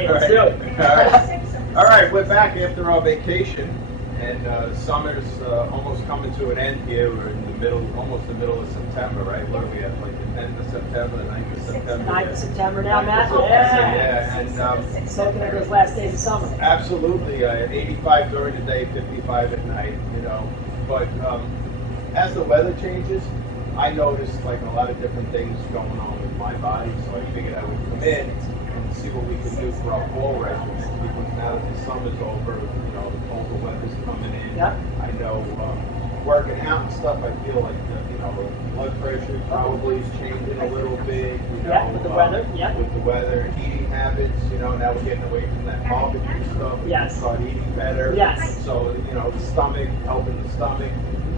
Hey, let's do it. All right, we're back after our vacation, and summer's almost coming to an end here. We're in the middle, almost the middle of September, right? What are we at, like the 10th of September, the 9th of September? 9th of September now, Matt. Yeah, and Soaking up those last days of summer. absolutely, 85 during the day, 55 at night, you know. But as the weather changes, I noticed like a lot of different things going on with my body, so I figured I would come in and see what we can do for our fall regimen. Because now that the summer's over, you know, the colder weather's coming in. Yep. I know working out and stuff, I feel like you know, blood pressure probably is changing a little bit. You know, Yep, with the weather. Yep. With the weather, eating habits. You know, now we're getting away from that barbecue stuff. We Yes. can start eating better. Yes. So you know, the stomach, helping the stomach.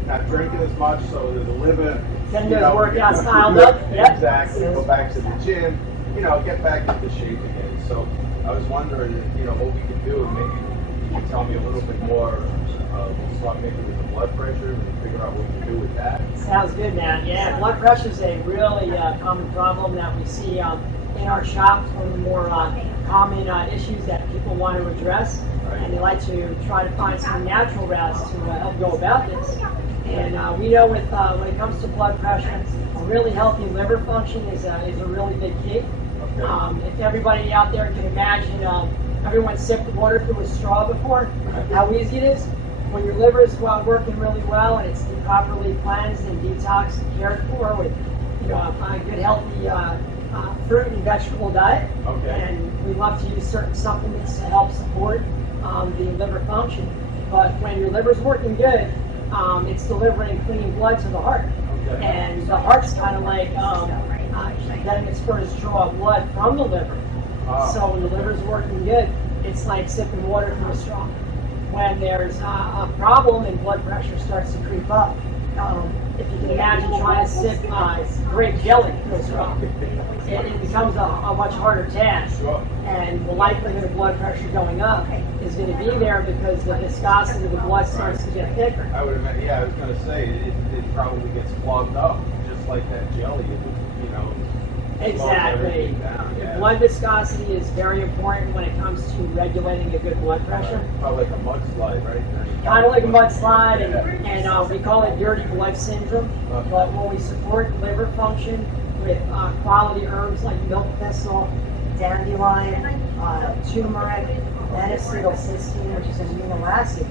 Not drinking as much, so the liver. Getting you those know, workouts piled up. Yep. Exactly. Go back to the gym. You know, get back into shape again. So I was wondering, you know, what we could do. Maybe you could tell me a little bit more. We'll start maybe with the blood pressure and figure out what we can do with that. Sounds good, man. Yeah, blood pressure is a really common problem that we see in our shops. One of the more common issues that people want to address, and they like to try to find some natural routes to help go about this. And we know with when it comes to blood pressure, a really healthy liver function is a really big key. Okay. If everybody out there can imagine, everyone sipped water through a straw before, how easy it is. When your liver is working really well and it's properly cleansed and detoxed and cared for with, you know, a good healthy fruit and vegetable diet. Okay. And we love to use certain supplements to help support the liver function. But when your liver's working good, it's delivering clean blood to the heart. Okay. And the heart's kind of like getting its first draw of blood from the liver. So when the liver's working good, it's like sipping water from a straw. When there's a problem and blood pressure starts to creep up, if you can imagine trying to sip grape jelly from a straw, it becomes a much harder task. Sure. And the likelihood of blood pressure going up is going to be there because the viscosity of the blood starts to get thicker. I would imagine. Yeah, I was going to say it probably gets clogged up, just like that jelly. It would, you know. Exactly. Down, yeah. Blood viscosity is very important when it comes to regulating a good blood pressure. Probably like a mudslide, right? Kind of like a mudslide, and we call it dirty blood syndrome. But when we support liver function with quality herbs like milk thistle, dandelion, turmeric, and acetylcysteine, which is an amino acid,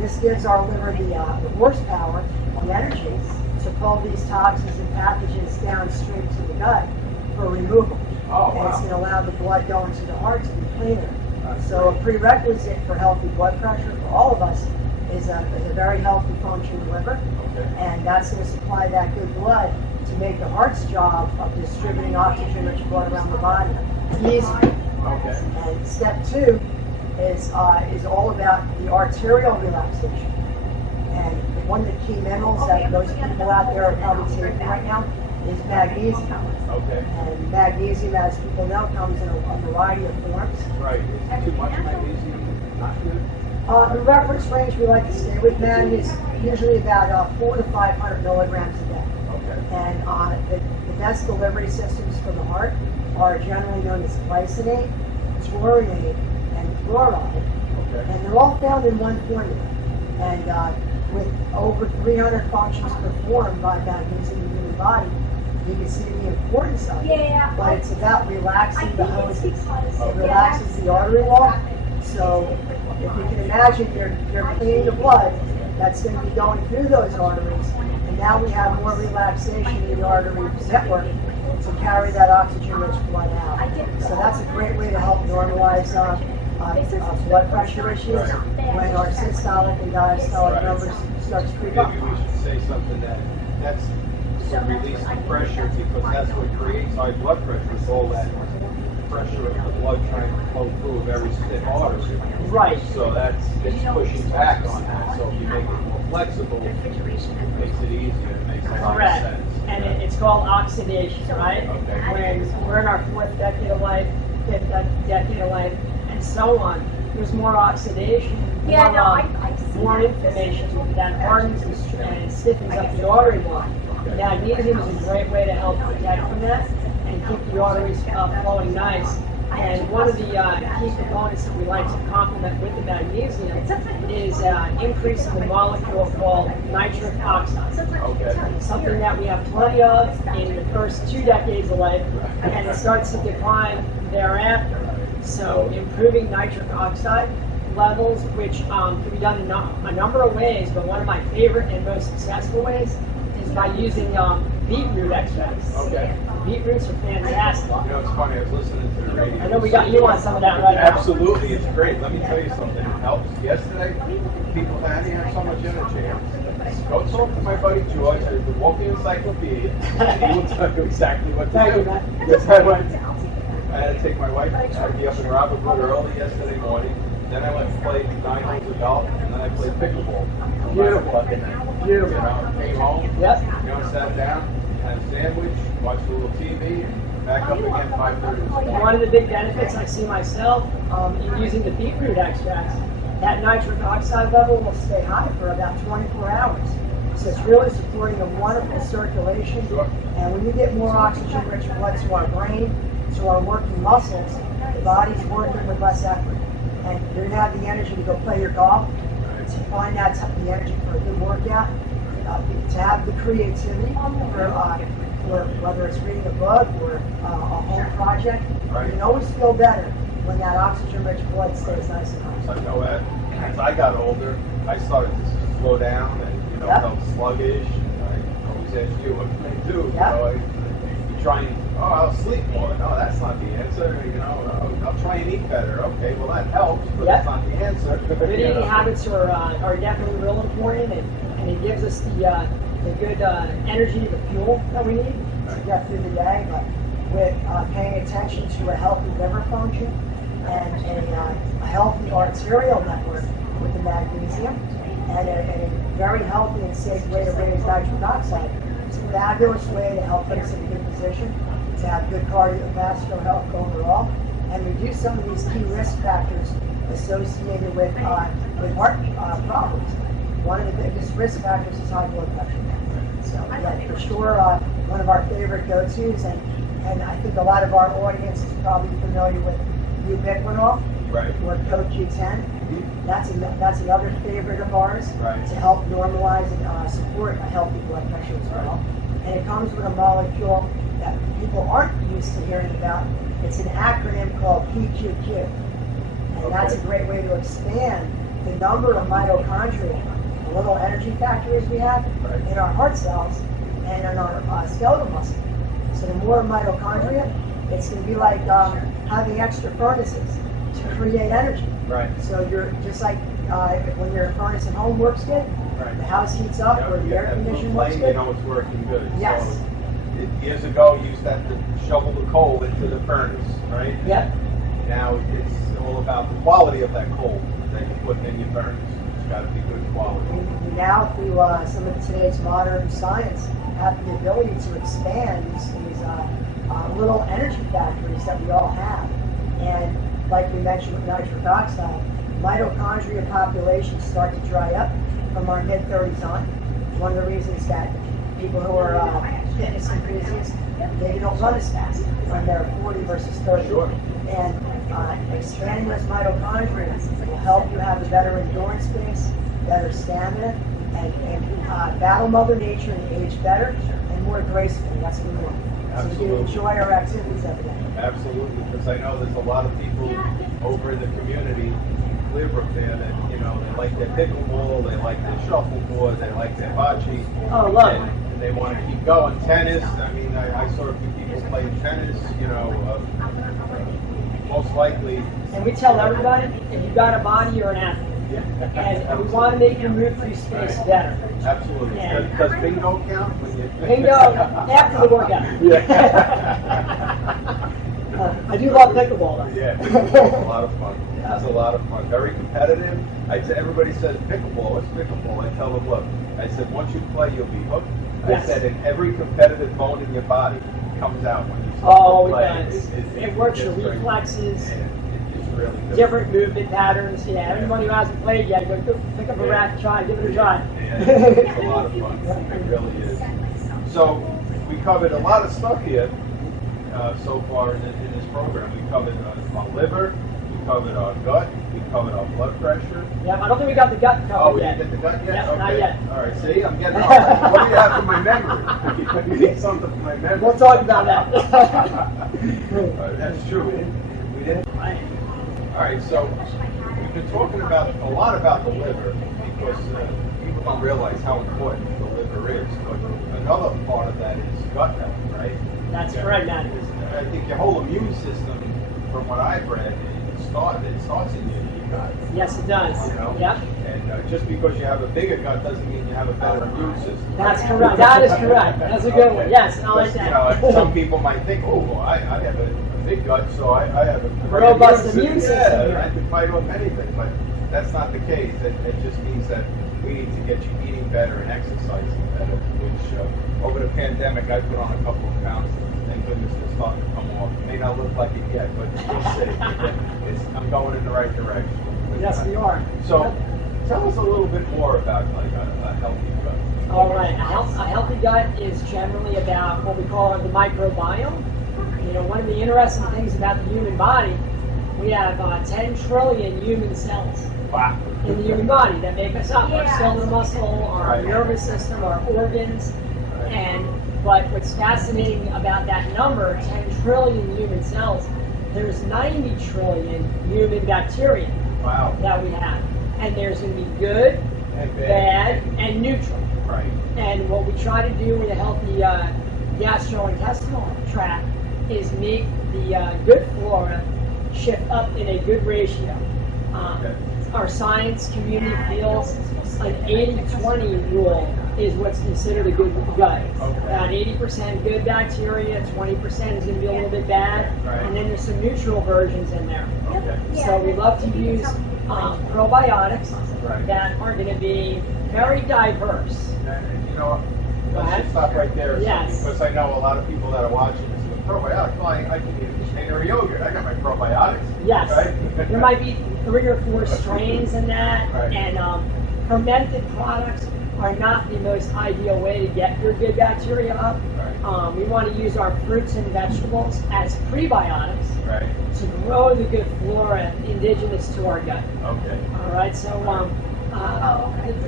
this gives our liver the horsepower, the energy to pull these toxins and pathogens down straight to the gut for removal. Oh, And it's wow. going to allow the blood going to the heart to be cleaner. So a prerequisite for healthy blood pressure for all of us is a very healthy functioning liver. Okay. And that's going to supply that good blood to make the heart's job of distributing oxygen-rich blood around the body easier. Okay. And step two is all about the arterial relaxation. And one of the key minerals that most people out there are probably taking right now is magnesium. Okay. And magnesium, as people know, comes in a variety of forms. Right. Is too much magnesium not good? The reference range we like to stay with, man, is usually about 400 to 500 milligrams a day. Okay. And the best delivery systems for the heart are generally known as glycinate, taurate, and chloride. Okay. And they're all found in one formula. And with over 300 functions performed by magnesium in the human body, you can see the importance of it. Yeah, But it's about relaxing the hoses. It relaxes relaxes the artery wall. So if you can imagine you're cleaning the blood that's going to be going through those arteries, and now we have more relaxation in the artery network to carry that oxygen-rich blood out. So that's a great way to help normalize blood pressure issues when our systolic and diastolic numbers start to creep up. Maybe we should say something that's to release the pressure, because that's what creates high blood pressure. Is all that pressure of the blood trying to flow through a very stiff artery. Right. So it's pushing back on that. So if you make it more flexible, it makes it easier. It makes a lot Correct. of sense. And it's called oxidation, right? Okay. When we're in our fourth decade of life, fifth decade of life, and so on, there's more oxidation, Yeah, no, I more inflammation that hardens and stiffens up the artery wall. Magnesium is a great way to help protect from that and keep the arteries flowing nice. And one of the key components that we like to complement with the magnesium is increasing the molecule called nitric oxide. Okay. Something that we have plenty of in the first 2 decades of life, and it starts to decline thereafter. So improving nitric oxide levels, which can be done in a number of ways, but one of my favorite and most successful ways is by using beetroot extracts. Okay. Beetroots are fantastic. You know, it's funny, I was listening to the radio. I know we got you on some of that right now. Absolutely, it's great. Let me tell you something. It helps. Yesterday, people say, I have so much energy. Go talk to my buddy George, the walking encyclopedia, and he will tell you exactly what to Thank do. you, man. Yes, I went. I had to take my wife, I had to be up in Robert Wood early yesterday morning. Then I went and played 9 holes of golf, and then I played pickleball. Beautiful. Beautiful. You know, came home, Yep. you know, sat down, had a sandwich, watched a little TV, and back up again 5:30 this morning. One of the big benefits I see myself in using the beetroot extracts, that nitric oxide level will stay high for about 24 hours. So it's really supporting a wonderful circulation. Sure. And when you get more oxygen-rich blood to our brain, to our working muscles, the body's working with less effort. And you're gonna have the energy to go play your golf, to find out the energy for a good workout, to have the creativity for whether it's reading a book or a home project. Right. You can always feel better when that oxygen-rich blood stays nice and high. So I know that as I got older, I started to slow down and, you know, Yep. felt sluggish. And I always ask you, what can I do? You Yep. know, you try and, I'll sleep more. No, that's not the answer. You know, I'll try and eat better. Okay, well, that helps, but Yep. that's not the answer. Good You eating know? habits are definitely real important, and it gives us the good energy, the fuel that we need to get through the day. But with paying attention to a healthy liver function and a healthy arterial network with the magnesium, and a very healthy and safe way to raise nitric oxide, it's a fabulous way to help put us in a good position to have good cardiovascular health overall, and reduce some of these key risk factors associated with heart problems. One of the biggest risk factors is high blood pressure. So yeah, for sure, one of our favorite go-tos, and I think a lot of our audience is probably familiar with ubiquinol Right. or CoQ10. That's another favorite of ours Right. to help normalize and support a healthy blood pressure as well. And it comes with a molecule that people aren't used to hearing about. It's an acronym called PQQ. And that's a great way to expand the number of mitochondria, the little energy factories we have Right. in our heart cells and in our skeletal muscle. So the more mitochondria, it's going to be like having extra furnaces to create energy. Right. So you're just like when your furnace at home works good, Right. the house heats up, Yeah, or the you air get that blue conditioning works flame, you good. know it's working good. Yes. So, years ago, you used to have to shovel the coal into the furnace, right? Yep. Now it's all about the quality of that coal that you put in your furnace. It's got to be good quality. We now, through some of today's modern science, have the ability to expand these little energy factories that we all have. And like we mentioned with nitric oxide, mitochondria populations start to dry up from our mid-30s on. One of the reasons that people who are fitness enthusiasts, they don't run as fast when they're 40 versus 30. Sure. And expanding those mitochondria will help you have a better endurance base, better stamina, and battle Mother Nature and age better and more gracefully. That's what we want. So we Absolutely. can enjoy our activities every day. Absolutely, because I know there's a lot of people over in the community, Clearbrook there, that, you know, they like their pickleball, they like their shuffleboard, they like their bocce. Oh, love it. And they want to keep going. Tennis, I mean, I saw a few people playing tennis, you know, most likely. And we tell everybody, if you got a body, you're an athlete. And we want to make your move through space better. Absolutely. Yeah. Does bingo count when you Bingo after the workout. Yeah. I do love pickleball though. Yeah, pickleball's a lot of fun. It's a lot of fun. Very competitive. Everybody says pickleball. What's pickleball? I tell them, look. I said, once you play, you'll be hooked. Yes. I said, and every competitive bone in your body comes out when you start Oh, to it play. does. It works your gets very- reflexes, and it's really good. different movement patterns. Yeah, everybody who hasn't played yet, go pick up a racket, try, give it a try. Yeah, it's a lot of fun. It really is. So we covered a lot of stuff here. so far in this program. We covered our liver, we covered our gut, we covered our blood pressure. Yeah, I don't think we got the gut covered Oh, we yet. didn't get the gut yet? Yeah, Okay. not yet. All right, see, I'm getting all right. What do you have for my memory? You need something for my memory. We'll talk about that. That's true. We didn't. All right, so we've been talking about a lot about the liver because people don't realize how important the liver is. But another part of that is gut health, right? That's correct, Matt. I think your whole immune system, from what I've read, it starts in your gut. Yes, it does. You know? Yep. And just because you have a bigger gut doesn't mean you have a better immune system. That's correct. That is correct. That's a good one. Yes, I like You that. know, some people might think, oh, well, I have a big gut, so I have a great Robust immune system. Yeah, I can fight off anything, but that's not the case. It just means that we need to get you eating better and exercising better, which over the pandemic I put on a couple of pounds. Thank goodness they're starting to come off. It may not look like it yet, but we'll see. I'm going in the right direction. Yes, we are. So tell us a little bit more about like a healthy gut. All right. A healthy gut is generally about what we call the microbiome. You know, one of the interesting things about the human body, we have 10 trillion human cells Wow. in the human body that make us up. Our skeletal muscle, our nervous system, our organs. But what's fascinating about that number, 10 trillion human cells, there's 90 trillion human bacteria Wow. that we have. And there's going to be good, And bad, and neutral. Right. And what we try to do with a healthy gastrointestinal tract is make the good flora shift up in a good ratio. Okay. Our science community feels an 80-20 rule is what's considered a good gut. Okay. About 80% good bacteria, 20% is going to be a little bit bad, Right. and then there's some neutral versions in there. Okay. So we love to use probiotics Right. that are going to be very diverse. And you know, Go let's ahead. just stop right there. Yes. Because I know a lot of people that are watching this with probiotics. Well, I can eat a container of yogurt. I got my probiotics. Yes. Right? There might be 3 or 4 strains in that, Right. and fermented products are not the most ideal way to get your good bacteria up. Right. We want to use our fruits and vegetables as prebiotics Right. to grow the good flora indigenous to our gut. Okay. All right, so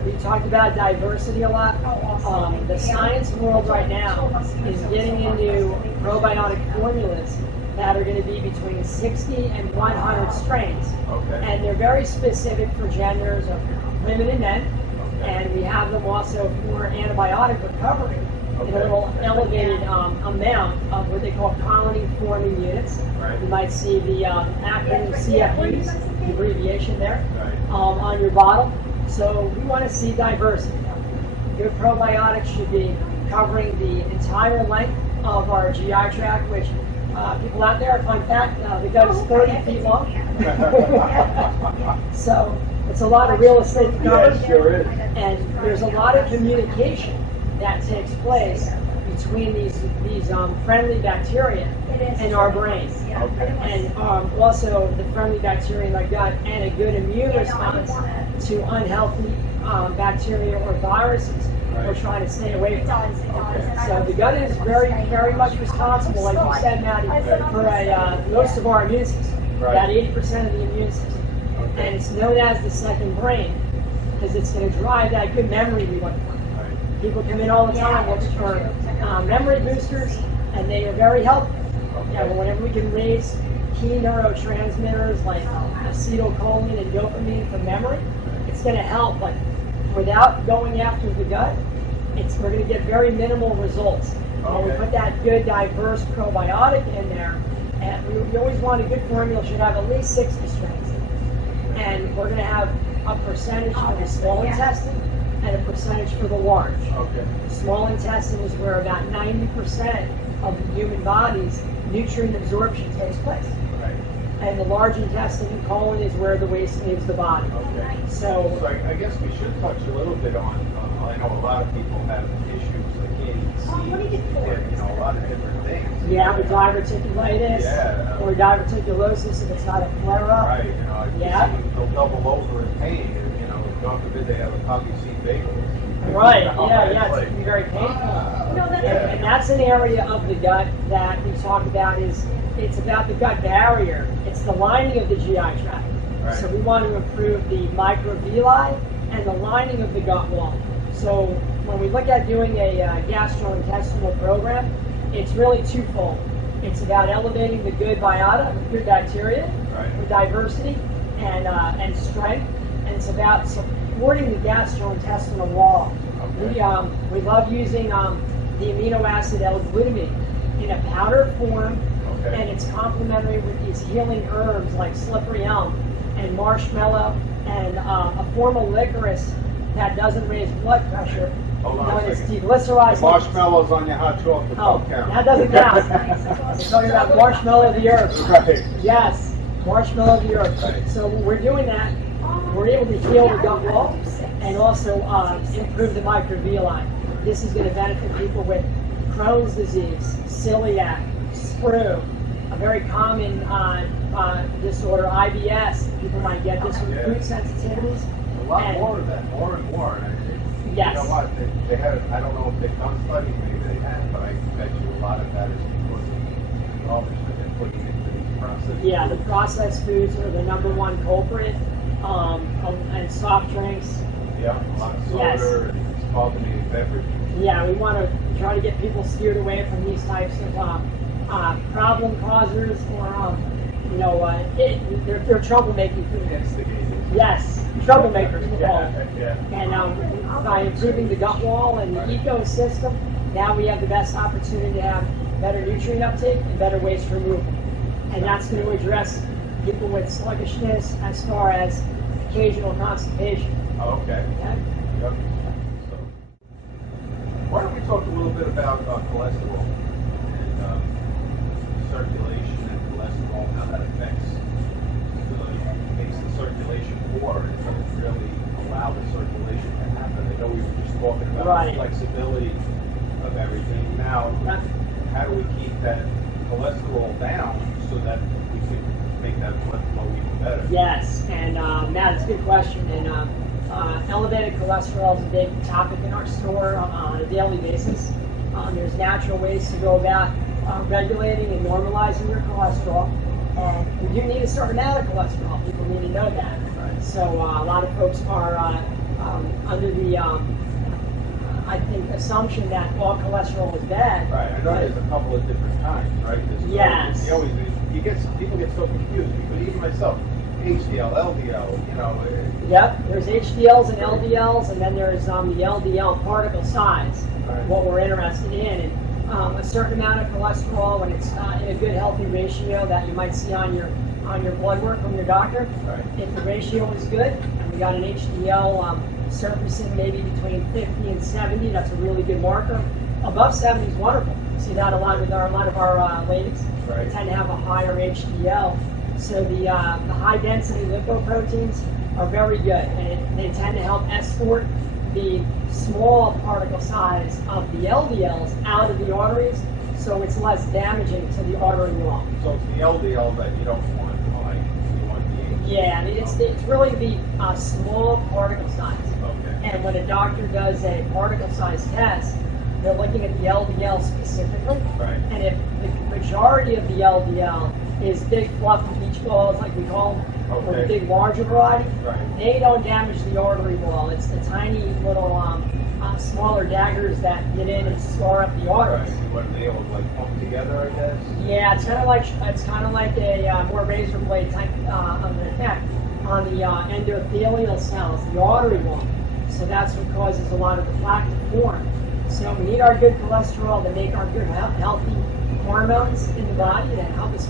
we talked about diversity a lot. The science world right now is getting into probiotic formulas that are going to be between 60 and 100 strains. Okay. And they're very specific for genders of women and men. Okay. And we have them also for antibiotic recovery in a Okay. little elevated amount of what they call colony forming units. Right. You might see the acronym CFUs, the abbreviation there, Right. on your bottle. So we want to see diversity. Good probiotics should be covering the entire length of our GI tract, which people out there, fun fact, the gut is 30 feet long. So it's a lot of real estate to cover. Yeah, it sure is. And there's a lot of communication that takes place between these friendly bacteria and our brain. Okay. And also the friendly bacteria in our gut and a good immune response to unhealthy bacteria or viruses we're Right. trying to stay away from. Okay. So the gut is very, very much responsible, like you said, Maddie, for most of our immune system, Right. about 80% of the immune system. Okay. And it's known as the second brain because it's going to drive that good memory we look for. Right. People come in all the time looking for memory boosters, and they are very helpful. Yeah, well, whenever we can raise key neurotransmitters like acetylcholine and dopamine for memory, it's going to help. But without going after the gut, we're going to get very minimal results. When we Okay. put that good, diverse probiotic in there, and we always want a good formula should have at least 60 strains. And we're going to have a percentage for the small intestine and a percentage for the large. Okay. The small intestine is where about 90% of the human body's nutrient absorption takes place. Right. And the large intestine and colon is where the waste leaves the body. Okay. So, So I guess we should touch a little bit on. I know a lot of people have issues. They can't even see. You know, a lot of different things. yeah, with diverticulitis Yeah. or diverticulosis if it's not a flare-up. Right. You know, Yeah. they'll double over in pain. You know, God forbid they have a poppy seed bagel. Right, You know, yeah, it's it can be very painful. Yeah. And that's an area of the gut that we talk about it's about the gut barrier. It's the lining of the GI tract. Right. So we want to improve the microvilli and the lining of the gut wall. So when we look at doing a gastrointestinal program, it's really twofold. It's about elevating the good biota, the good bacteria, Right. with diversity and strength, and it's about supporting the gastrointestinal wall. Okay. We love using the amino acid L-glutamine in a powder form, Okay. and it's complementary with these healing herbs like slippery elm and marshmallow and a form of licorice that doesn't raise blood pressure. Hold on a known as second. deglycerized. Marshmallows on your hot chocolate Oh, don't count. that doesn't count. We're talking about marshmallow the earth. Right. Yes, marshmallow the earth. Right. So when we're doing that, we're able to heal the gut wall and also improve the microvilli. This is going to benefit people with Crohn's disease, celiac, sprue, a very common disorder, IBS. People might get this with Yeah. food sensitivities. A lot And- more of that, more and more. And Yes. You know what? They have. I don't know if they've done studies. Maybe they have, but I bet you a lot of that is because of the garbage that they're putting into these processes. Yeah, the processed foods are the number one culprit, and soft drinks. Yeah, a lot of soda Yes. and carbonated beverages. Yeah, we want to try to get people steered away from these types of problem causers or, they're troublemaking foods. Instigators. Yes, troublemakers, we call Yeah, them. yeah. And by improving the gut wall and the ecosystem, now we have the best opportunity to have better nutrient uptake and better waste removal. And that's going to address people with sluggishness as far as occasional constipation. Oh, okay. Okay? Yep. So, why don't we talk a little bit about cholesterol and circulation and cholesterol, how that affects, makes the circulation poor and doesn't really allow the circulation to happen. I know we were just talking about Right. the flexibility of everything. Now, how do we keep that cholesterol down so that we can make that blood flow even better? Yes, and Matt, it's a good question. And elevated cholesterol is a big topic in our store on a daily basis. There's natural ways to go about regulating and normalizing your cholesterol. And we do need a certain amount of cholesterol. People need to know that. Right. So a lot of folks are under the, I think, assumption that all cholesterol is bad. Right, I know there's a couple of different kinds, right? There's Yes. people get so confused, but even myself, HDL, LDL, Yep, there's HDLs and LDLs, and then there's the LDL particle size, Right. what we're interested in. And a certain amount of cholesterol, when it's in a good healthy ratio that you might see on your blood work from your doctor. Right. If the ratio is good, and we got an HDL surfacing maybe between 50 and 70, that's a really good marker. Above 70 is wonderful. We see that a lot with a lot of our ladies. Right. They tend to have a higher HDL. So the high density lipoproteins are very good, and they tend to help escort the small particle size of the LDLs out of the arteries, so it's less damaging to the artery wall. So it's the LDL that you don't want, like you want the Yeah, I mean, it's really the small particle size. Okay. And when a doctor does a particle size test, they're looking at the LDL specifically. Right. And if the majority of the LDL is big fluffy beach balls, like we call them, or the Okay. big larger variety, Right. they don't damage the artery wall. It's the tiny little smaller daggers that get in and scar up the Right. arteries. What they all like pump together, I guess. Yeah, it's kind of like a more razor blade type of an effect on the endothelial cells, the artery wall. So that's what causes a lot of the plaque to form. So we need our good cholesterol to make our good healthy hormones in the body that help us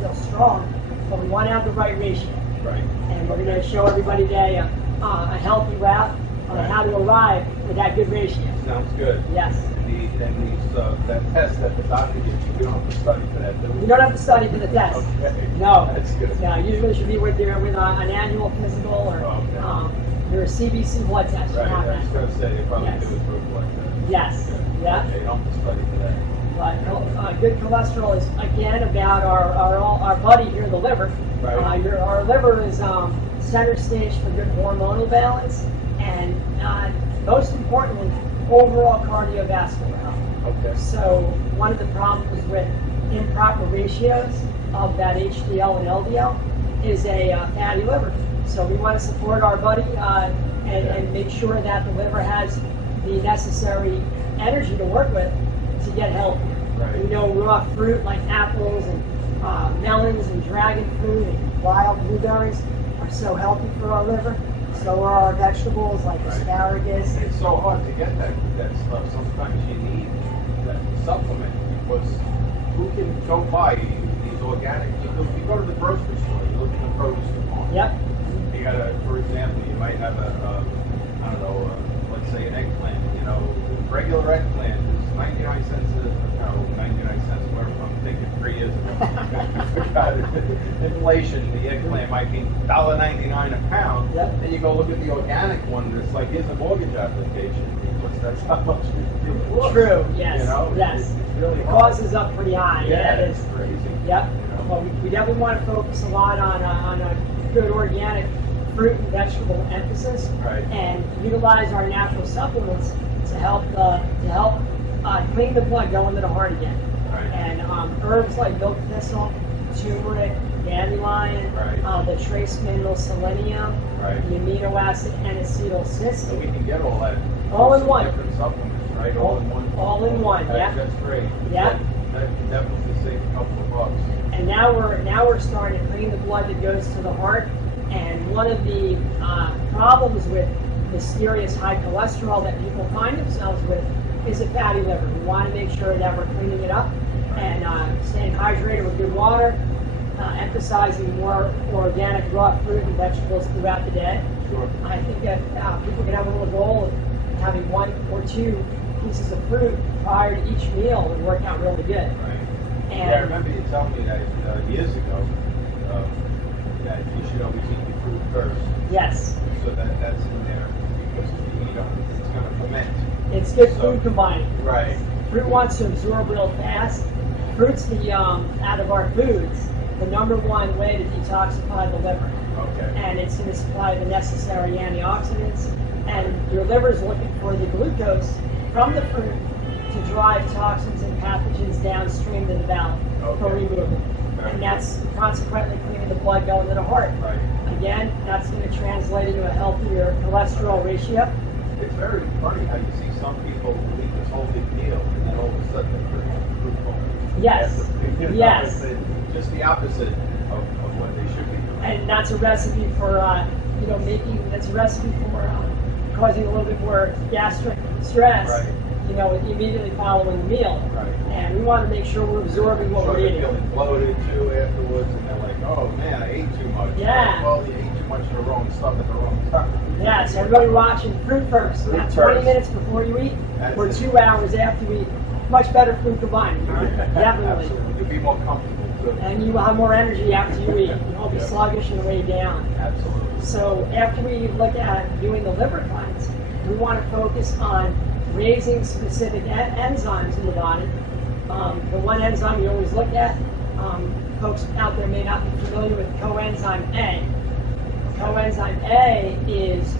feel strong. But we want to have the right ratio. Right. And we're going to show everybody today a healthy route on how to arrive with that good ratio. Sounds good. Yes. That test that the doctor gives you, we don't have to study for that, do we? You don't have to study for the test. Okay. No. That's good. Yeah, usually should be with an annual physical or Okay. your CBC blood test. You Right, have I was that. going to say, they probably Yes. do it for a blood test. Yes. Good. Yeah. Okay, you don't have to study for that. But good cholesterol is again about our buddy here, the liver. Right. Our liver is center stage for good hormonal balance and most importantly, overall cardiovascular health. Okay. So one of the problems with improper ratios of that HDL and LDL is a fatty liver. So we want to support our buddy and make sure that the liver has the necessary energy to work with to get healthy. Right. We know raw fruit like apples and melons and dragon fruit and wild blueberries are so healthy for our liver. So are our vegetables like asparagus. It's so hard to get that stuff. Sometimes you need that supplement because who can go buy these organic? You go to the grocery store, you look in the produce department. Yep. You got a, for example, you might have I don't know, let's say an eggplant. You know, regular eggplant is 99 cents a, 99 cents. Whatever. I'm thinking 3 years ago. I forgot it. Inflation, the eggplant might be $1.99 a pound. Yep. Then you go look at the organic one, and it's like here's a mortgage application because that's how much it costs. True. Yes. You know, yes. It's really The hard. cost is up pretty high. Yeah, it it's is. crazy. Yep. You know? Well, we definitely want to focus a lot on a good organic fruit and vegetable emphasis, Right. and utilize our natural supplements to help clean the blood, go into the heart again. Right. And herbs like milk thistle, turmeric, dandelion, Right. the trace mineral selenium, Right. the amino acid So we N-acetylcysteine. can get all that. All in some one. Different supplements, right? All in one. All in one, yeah. That's great. Yeah. That can definitely save a couple of bucks. And now we're starting to clean the blood that goes to the heart. And one of the problems with mysterious high cholesterol that people find themselves with is a fatty liver. We want to make sure that we're cleaning it up and staying hydrated with good water, emphasizing more organic raw fruit and vegetables throughout the day. Sure. I think that people can have a little goal of having 1 or 2 pieces of fruit prior to each meal would work out really good. Right. And Yeah, I remember you telling me that years ago that you should always eat your food first, yes, so that's in there because you know it's going to ferment. it's good So- food combining. Right. Fruit wants to absorb real fast. Fruit's the out of our foods, the #1 way to detoxify the liver, Okay. and it's going to supply the necessary antioxidants. And your liver is looking for the glucose from the fruit to drive toxins and pathogens downstream to the bowel for Okay. removal. Okay. And that's consequently cleaning the blood going to the heart. Right. Again, that's going to translate into a healthier cholesterol ratio. It's very funny how you see some people who eat this whole big meal and then all of a sudden they're fruit bowl. Yes. You know, Yes. it's just the opposite of what they should be doing. And that's a recipe for that's a recipe for causing a little bit more gastric stress. Right. Immediately following the meal. Right. And we want to make sure we're absorbing what Sure, we're they're eating. feeling bloated too afterwards, and they're like, "Oh man, I ate too much." Yeah. Well, you ate too much of the wrong stuff at the wrong time. Yeah, so everybody watching, fruit first. Fruit Not 20 first. minutes before you eat, That's or it. 2 hours after you eat. Much better food combining. Definitely. Absolutely. You'll be more comfortable too. And you will have more energy after you eat. You won't be Yeah. sluggish and weighed down. Absolutely. So after we look at doing the liver cleanse, we want to focus on raising specific enzymes in the body. The one enzyme you always look at, folks out there may not be familiar with coenzyme A. Coenzyme A is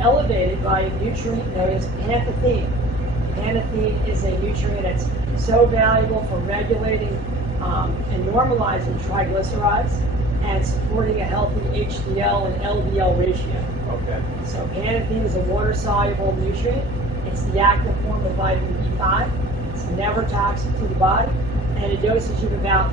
elevated by a nutrient known as pantethine. Pantethine is a nutrient that's so valuable for regulating and normalizing triglycerides and supporting a healthy HDL and LDL ratio. Okay. So pantethine is a water-soluble nutrient. It's the active form of vitamin B5. It's never toxic to the body, and a dosage of about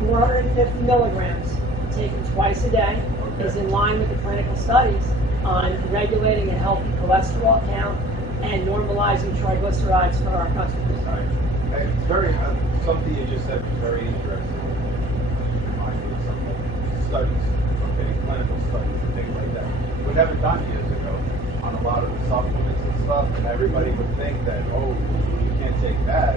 450 milligrams taken twice a day is in line with the clinical studies on regulating a healthy cholesterol count and normalizing triglycerides for our customers. Right. Hey, it's very something you just said was very interesting. It reminds me of some studies, okay, clinical studies and things like that. Were never done years ago on a lot of the supplements and stuff, and everybody would think that, oh, you can't take that,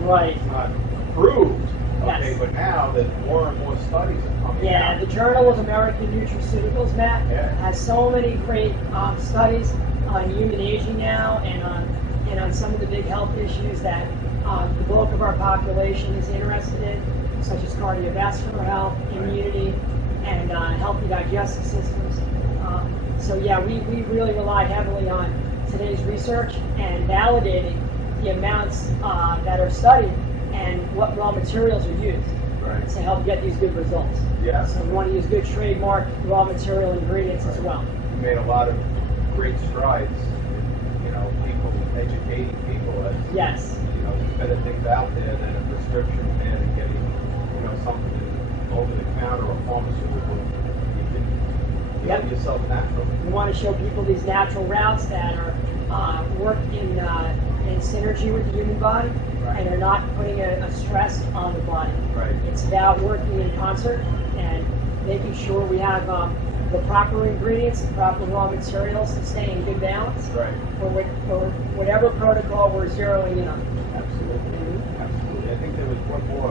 Right. it's not approved. Okay, Yes. but now that more and more studies are coming Yeah, out. the Journal of American Nutraceuticals, Matt, Yeah. has so many great studies on human aging now and on some of the big health issues that the bulk of our population is interested in, such as cardiovascular health, immunity, and healthy digestive systems. So yeah, we really rely heavily on today's research and validating the amounts that are studied and what raw materials are used Right. to help get these good results. Yeah. So we want to use good trademark raw material ingredients as well. We made a lot of great strides in, people educating people as Yes. better things out there than a prescription pen and getting, something over the counter or pharmaceutical. You can Yep. heal yourself naturally. We want to show people these natural routes that are work in synergy with the human body Right. and are not putting a stress on the body. Right. It's about working in concert and making sure we have the proper ingredients, the proper raw materials to stay in good balance Right. for whatever protocol we're zeroing in on. Absolutely. Absolutely. I think there was one more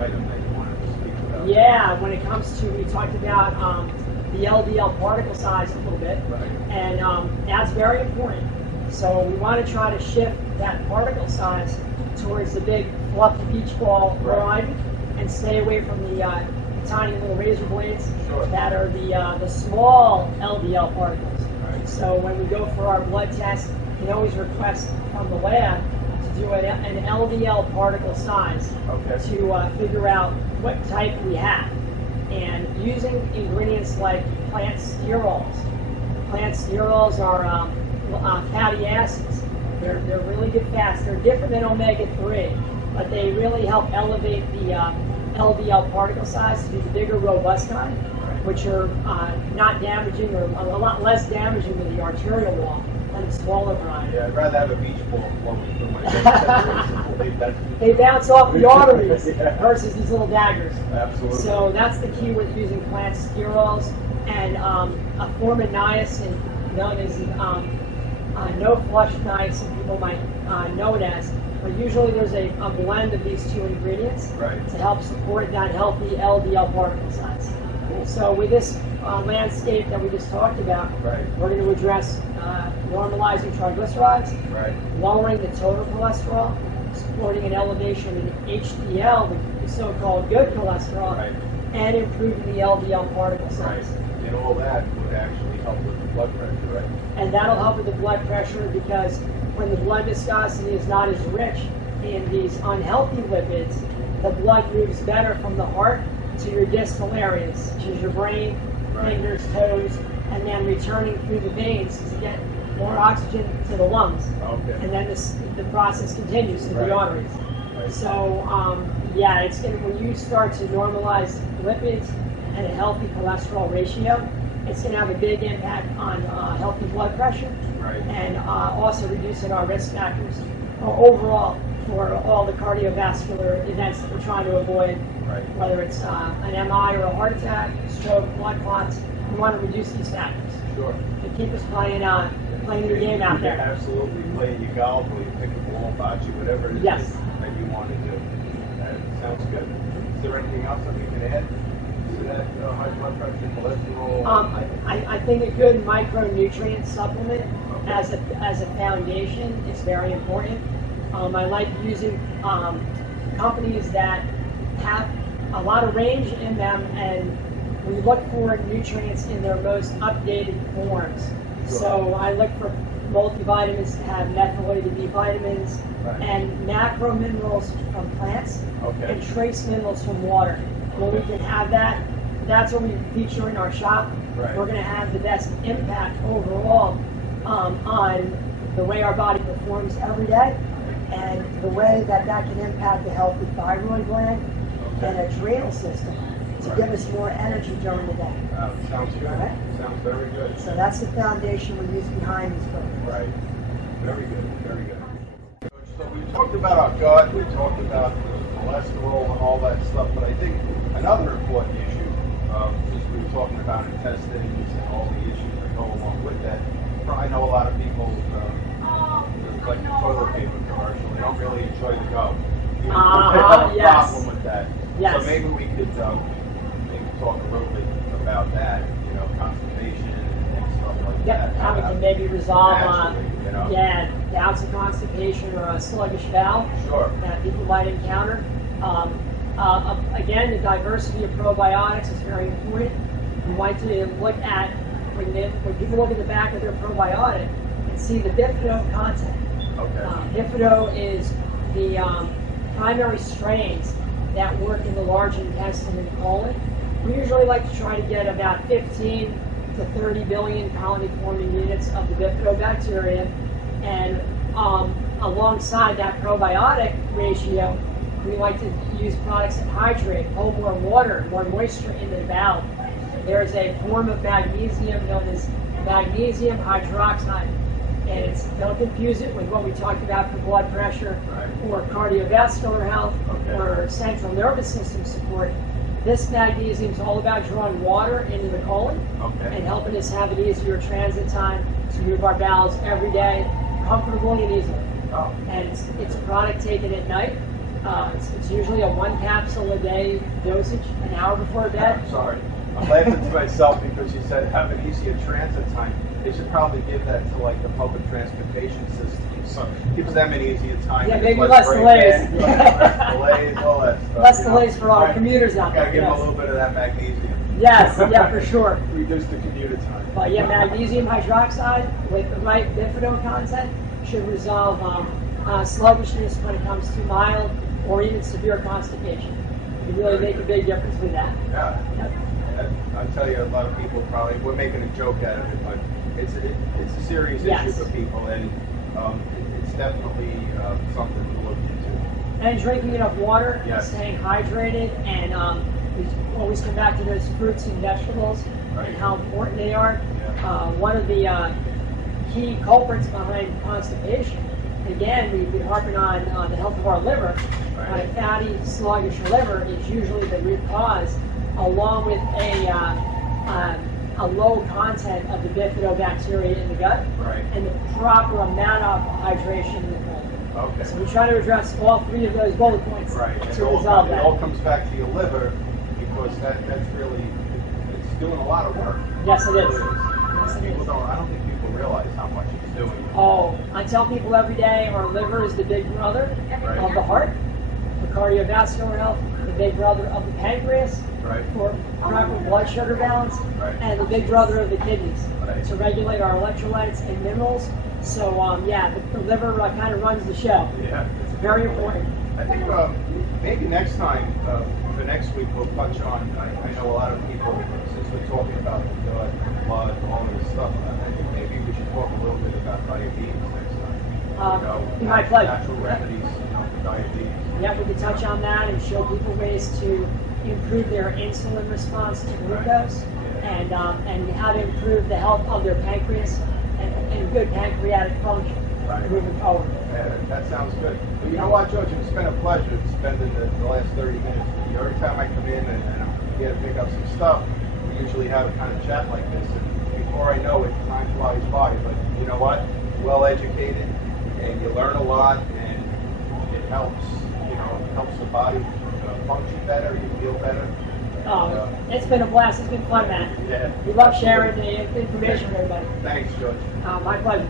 item that you wanted to speak about. Yeah, when it comes to, we talked about the LDL particle size a little bit, Right. and that's very important. So we want to try to shift that particle size towards the big fluffy beach ball Right. variety and stay away from the tiny little razor blades Sure. that are the small LDL particles. Right. So when we go for our blood test, we can always request from the lab to do an LDL particle size Okay. to figure out what type we have. And using ingredients like plant sterols. Plant sterols are fatty acids. They're really good fats. They're different than omega-3, but they really help elevate the LDL particle size to be the bigger, robust kind, which are not damaging or a lot less damaging to the arterial wall than the smaller variety. Yeah, I'd rather have a beach ball floating through my veins. They bounce off the arteries Yeah. versus these little daggers. Absolutely. So that's the key with using plant sterols and a form of niacin known as no flush niacin, people might know it as. But usually there's a blend of these two ingredients Right. to help support that healthy LDL particle size. Cool. So with this landscape that we just talked about, Right. we're going to address normalizing triglycerides, Right. lowering the total cholesterol, supporting an elevation in HDL, the so-called good cholesterol, Right. and improving the LDL particle Right. size. And all that would actually help with the blood pressure, right? And that'll help with the blood pressure because when the blood viscosity is not as rich in these unhealthy lipids, the blood moves better from the heart to your distal areas, which is your brain, Right. fingers, toes, and then returning through the veins to get more oxygen to the lungs. Okay. And then the process continues to Right. the arteries. Right. So yeah, it's gonna, when you start to normalize lipids and a healthy cholesterol ratio, it's gonna have a big impact on healthy blood pressure Right. and also reducing our risk factors overall for all the cardiovascular events that we're trying to avoid, Right. whether it's an MI or a heart attack, stroke, blood clots. We want to reduce these factors Sure. to keep us playing the game out there. Absolutely. Playing your golf or you pick a ball, bocce, whatever it is Yes. that you want to do. That sounds good. Is there anything else that we can add to that high blood pressure, cholesterol? I think a good micronutrient supplement as a foundation is very important. I like using companies that have a lot of range in them, and we look for nutrients in their most updated forms. Sure. So I look for multivitamins to have methylated B vitamins Right. and macro minerals from plants Okay. and trace minerals from water. When we can have that, that's what we feature in our shop. Right. We're going to have the best impact overall on the way our body performs every day and the way that can impact the healthy thyroid gland and adrenal system to Right. give us more energy during the day. Sounds good. All right. Sounds very good. So that's the foundation we use behind these programs. Right. Very good. Very good. So we talked about our gut, we talked about cholesterol and all that stuff, but I think another important issue, since we were talking about intestines and all the issues that go along with that, I know a lot of people, it's like the toilet paper commercial, they don't really enjoy the go. They have a Yes. problem with that. Yes. So maybe we could maybe talk a little bit about that, constipation and stuff like Yep, that. how we can maybe resolve Naturally, bouts of constipation or a sluggish bowel Sure. that people might encounter. Again, the diversity of probiotics is very important. We want to look at when people look at the back of their probiotic and see the bifido content. Okay. Bifido is the primary strains that work in the large intestine and colon. We usually like to try to get about 15 to 30 billion colony-forming units of the bifidobacteria, and alongside that probiotic ratio, we like to use products that hydrate, hold more water, more moisture into the bowel. There's a form of magnesium known as magnesium hydroxide, and don't confuse it with what we talked about for blood pressure or cardiovascular health or central nervous system support. This magnesium is all about drawing water into the colon and helping us have an easier transit time to move our bowels every day, comfortably and easily. Oh. And it's a product taken at night. It's usually a 1 capsule a day dosage, an hour before bed. I'm sorry. I'm laughing to myself because you said have an easier transit time. They should probably give that to like the public transportation system. So it gives them an easier time. Yeah, There's maybe less delays. Less delays, all that stuff. Less delays for all commuters out there. Gotta give them a little bit of that magnesium. Yes, yeah, for sure. Reduce the commuter time. But yeah, magnesium hydroxide with the right bifido content should resolve sluggishness when it comes to mild or even severe constipation. It really make a big difference with that. Yeah. Yep. I tell you, a lot of people probably, we're making a joke out of it, but it's a serious issue for people, and it's definitely something to look into. And drinking enough water, Yes. staying hydrated, and we always come back to those fruits and vegetables and how important they are. Yeah. One of the key culprits behind constipation, again, we've been harping on the health of our liver. Right. A fatty, sluggish liver is usually the root cause, along with a low content of the bifidobacteria in the gut Right. and the proper amount of hydration in the colon. Okay. So we try to address all 3 of those bullet points Right. And to resolve it all that. comes back to your liver because that's really, it's doing a lot of work. Yes, it is. It Yes, it People is. don't, I don't think people realize how much it's doing. Oh, I tell people every day our liver is the big brother Right. of the heart, for cardiovascular health, the big brother of the pancreas, Right. for proper blood sugar balance, Right. and the big brother of the kidneys Right. to regulate our electrolytes and minerals. So yeah, the liver kind of runs the show. Yeah. It's very important. I think maybe next time, for next week, we'll touch on, I know a lot of people, since we're talking about the gut, blood, all of this stuff, I think maybe we should talk a little bit about diabetes next time. Be my pleasure. Natural remedies, for diabetes. Yeah, we can touch on that and show people ways to improve their insulin response to glucose, and how to improve the health of their pancreas and good pancreatic function moving forward. Yeah, that sounds good. But you know what, George? It's been a pleasure spending the last 30 minutes with you. Every time I come in and I'm here to pick up some stuff, we usually have a kind of chat like this. And before I know it, time flies by. But you know what? Well educated, and you learn a lot, and it helps. It helps the body function better. You feel better. Oh, it's been a blast. It's been fun, man. Yeah. We love sharing the information with everybody. Thanks, George. My pleasure.